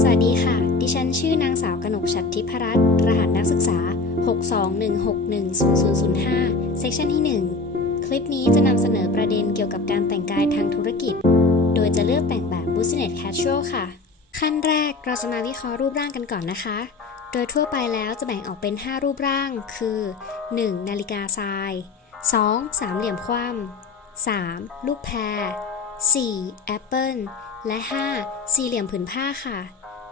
สวัสดีค่ะ ดิฉันชื่อนางสาวกนกชัดทิพรัตน์รหัสนักศึกษา 621610005 เซสชันที่ 1 คลิปนี้จะนำเสนอประเด็นเกี่ยวกับการแต่งกายทางธุรกิจ โดยจะเลือกแต่งแบบ business casual ค่ะ ขั้นแรกเราจะมาวิเคราะห์รูปร่างกันก่อนนะคะ โดยทั่วไปแล้วจะแบ่งออกเป็น 5 รูปร่าง คือ 1. นาฬิกาทราย 2. สามเหลี่ยมคว่ำ 3. ลูกแพร 4. แอปเปิลและ 5. สี่เหลี่ยมผืนผ้าค่ะ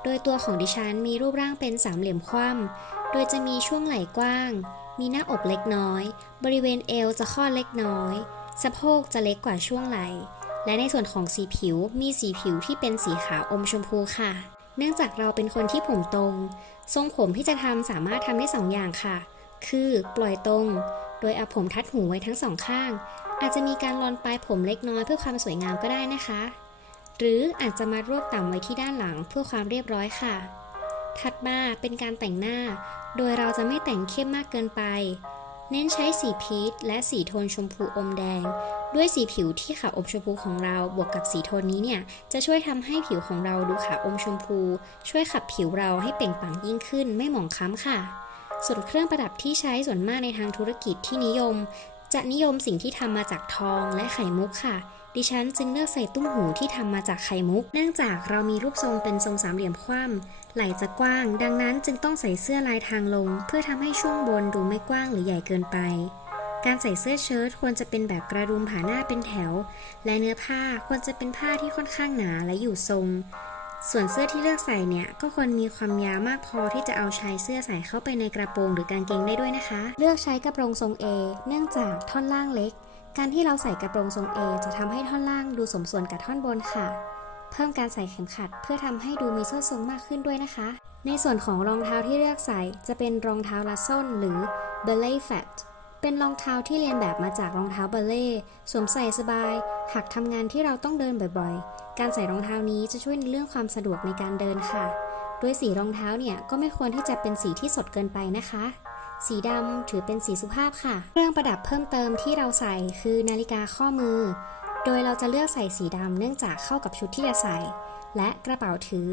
โดยตัวของดิฉันมีรูปร่างเป็นสามเหลี่ยมคว่ำ โดยจะมีช่วงไหล่กว้าง มีหน้าอกเล็กน้อย บริเวณเอวจะค่อเล็กน้อย สะโพกจะเล็กกว่าช่วงไหล่ และในส่วนของสีผิวมีสีผิวที่เป็นสีขาวอมชมพูค่ะ เนื่องจากเราเป็นคนที่ผมตรง ทรงผมที่จะทำสามารถทำได้สองอย่างค่ะ คือปล่อยตรง โดยเอาผมทัดหูไว้ทั้งสองข้าง อาจจะมีการลอนปลายผมเล็กน้อยเพื่อความสวยงามก็ได้นะคะ หรืออาจจะมารวบต่ำไว้ที่ด้านหลังเพื่อความเรียบร้อยค่ะ ถัดมาเป็นการแต่งหน้า โดยเราจะไม่แต่งเข้มมากเกินไป เน้นใช้สีพีชและสีโทนชมพูอมแดง ด้วยสีผิวที่ขาวอมชมพูของเราบวกกับสีโทนนี้เนี่ย จะช่วยทำให้ผิวของเราดูขาวอมชมพู ช่วยขับผิวเราให้เปล่งปลั่งยิ่งขึ้นไม่หมองคล้ำค่ะส่วนเครื่องประดับที่ใช้ส่วนมากในทางธุรกิจที่นิยม จะนิยมสิ่งที่ทำมาจากทองและไข่มุกค่ะ ดิฉันจึงเลือกใส่ตุ้มหูที่ทำมาจากไข่มุก เนื่องจากเรามีรูปทรงเป็นทรงสามเหลี่ยมคว่ำไหล่จะกว้าง ดังนั้นจึงต้องใส่เสื้อลายทางลง เพื่อทำให้ช่วงบนดูไม่กว้างหรือใหญ่เกินไป การใส่เสื้อเชิ้ตควรจะเป็นแบบกระดุมผ่าหน้าเป็นแถว และเนื้อผ้าควรจะเป็นผ้าที่ค่อนข้างหนาและอยู่ทรง ส่วนเสื้อที่เลือกใส่เนี่ยก็ควรมีความยาวมากพอที่จะเอาชายเสื้อใส่เข้าไปในกระโปรงหรือกางเกงได้ด้วยนะคะ เลือกใช้กระโปรงทรง A เนื่องจากท่อนล่างเล็ก การที่เราใส่กระโปรงทรง A จะทำให้ท่อนล่างดูสมส่วนกับท่อนบนค่ะ เพิ่มการใส่เข็มขัดเพื่อทำให้ดูมีส้นทรงมากขึ้นด้วยนะคะ ในส่วนของรองเท้าที่เลือกใส่จะเป็นรองเท้าลัดส้น หรือ ballet flat เป็นรองเท้าที่เรียนแบบมาจากรองเท้าบัลเล่สวมใส่สบาย หากทำงานที่เราต้องเดินบ่อยๆ การใส่รองเท้านี้จะช่วยในเรื่องความสะดวกในการเดินค่ะด้วยสีรองเท้าเนี่ยก็ไม่ควรที่จะเป็นสีที่สดเกินไปนะคะ สีดำถือเป็นสีสุภาพค่ะ เครื่องประดับเพิ่มเติมที่เราใส่คือนาฬิกาข้อมือ โดยเราจะเลือกใส่สีดำเนื่องจากเข้ากับชุดที่จะใส่ และกระเป๋าถือ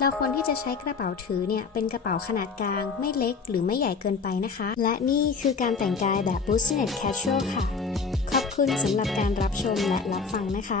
เราควรที่จะใช้กระเป๋าถือเนี่ยเป็นกระเป๋าขนาดกลาง ไม่เล็กหรือไม่ใหญ่เกินไปนะคะ และนี่คือการแต่งกายแบบ business casual ค่ะ คุณสำหรับการรับชมและรับฟังนะคะ